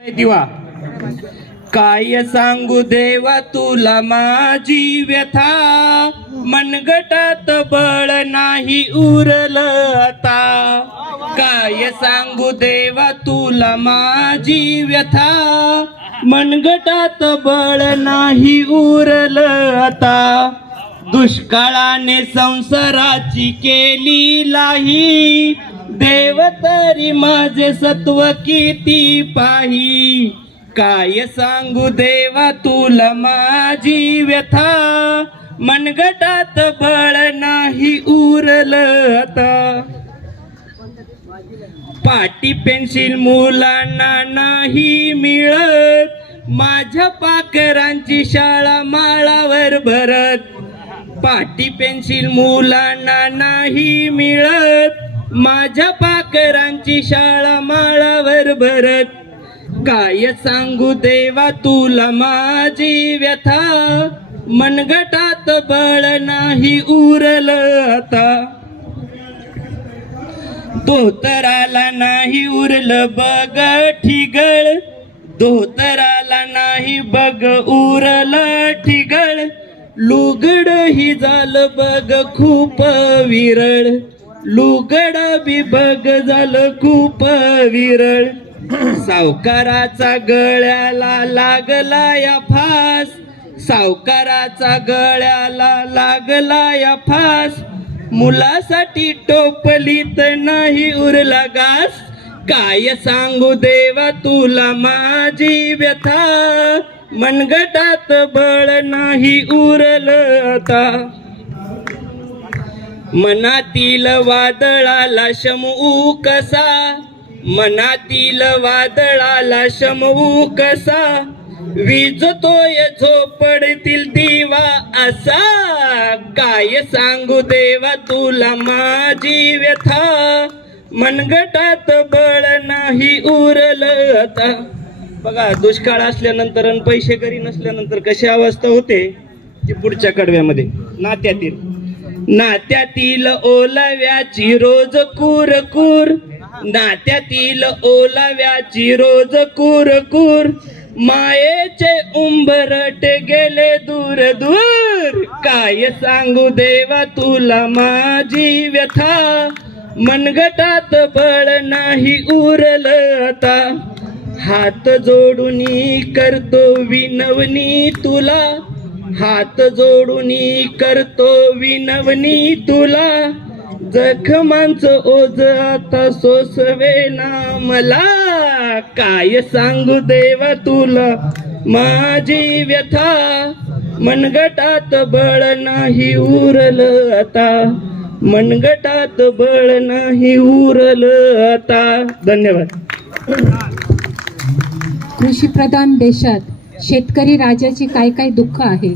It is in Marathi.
दिवा. काय सांगू देवा तुला माझी व्यथा? मनगटात बळ नाही उरलं आता. काय सांगू देवा तुला माझी व्यथा? मनगटात बळ नाही उरलं आता. दुष्काळाने संसाराची केली लाही देव तरी माझे सत्व किती पाही? काय सांगू देवा तुला माझी व्यथा? मनगटात बळ नाही उरलं आता. पाटी पेन्सिल मुलांना नाही मिळत. माझ्या पाकरांची शाळा माळावर भरत. पाटी पेन्सिल मुलांना नाही मिळत. माझ्या पाकरांची शाळा माळावर भरत. काय सांगू देवा तुला माझी व्यथा? मनगटात बळ नाही उरलं आता. धोतराला नाही उरलं बग ठिगळ. धोतराला नाही बग उरल ठिगळ. लुगड ही झालं बग खूप विरळ. लुगड बी झालं खूप विरळ. सावकाराचा गळ्याला लागला या फास. सावकाराचा गळ्याला लागला या फास. मुलासाठी टोपलीत नाही उरला गास काय सांगू देवा तुला माझी व्यथा. मनगटात बळ नाही उरलं आता. मनातील वादळाला शमवू कसा? मनातील वादळाला शमवू कसा? विजतोय झोपडतील दिवा असा? काय सांगू देवा तुला माझी व्यथा? मनगटात बळ नाही उरलं आता. बघा दुष्काळ असल्यानंतर आणि पैसे घरी नसल्यानंतर कशी अवस्था होते? ती पुढच्या कडव्यामध्ये नात्यातील. नात्यातील ओलाव्याची रोज कुर कुर. नात्यातील ओलाव्याची रोज कुर कुर. मायेचे उंबरट गेले दूर दूर. काय सांगू देवा तुला माझी व्यथा? मनगटात बळ नाही उरलं आता. हात जोडून करतो विनवणी तुला. हात जोडून करतो विनवणी तुला. जखमांच ओझ आता सोसवे ना मला. काय सांगू देवा तुला? माझी व्यथा मनगटात बळ नाही उरलं आता. मनगटात बळ नाही उरलं आता. धन्यवाद. कृषीप्रधान देशात शेतकरी राजाची काय काय दुःख आहे?